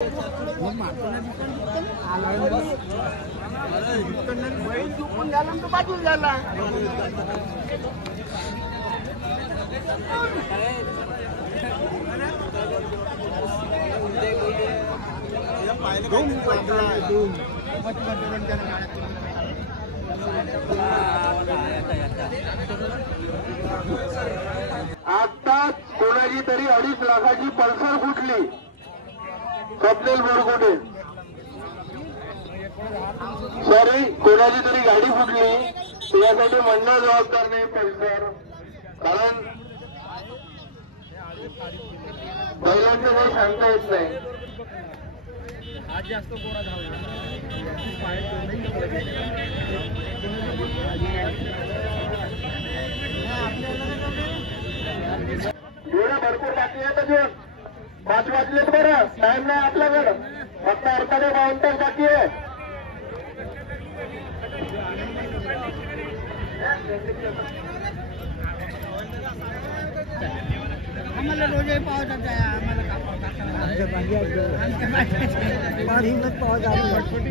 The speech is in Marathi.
आता कोणाची तरी 2.5 लाखाची पल्सर फुटली स्वप्नील बोरगोटे. सॉरी, कोणाची तरी गाडी फुटली त्यासाठी म्हणणं जबाबदार नाही पल्सर, कारण बैलांचं काही सांगता येत नाही. आज जास्त कोरा धावला जोड्या भरपूर बाकी आहेत. अजून 5 वाजलेत बरं, टाइम नाही आपल्याकडं, फक्त अर्धाने 52 तास बाकी आहे. आम्हाला रोज पावसात आहे. आम्हाला छोटी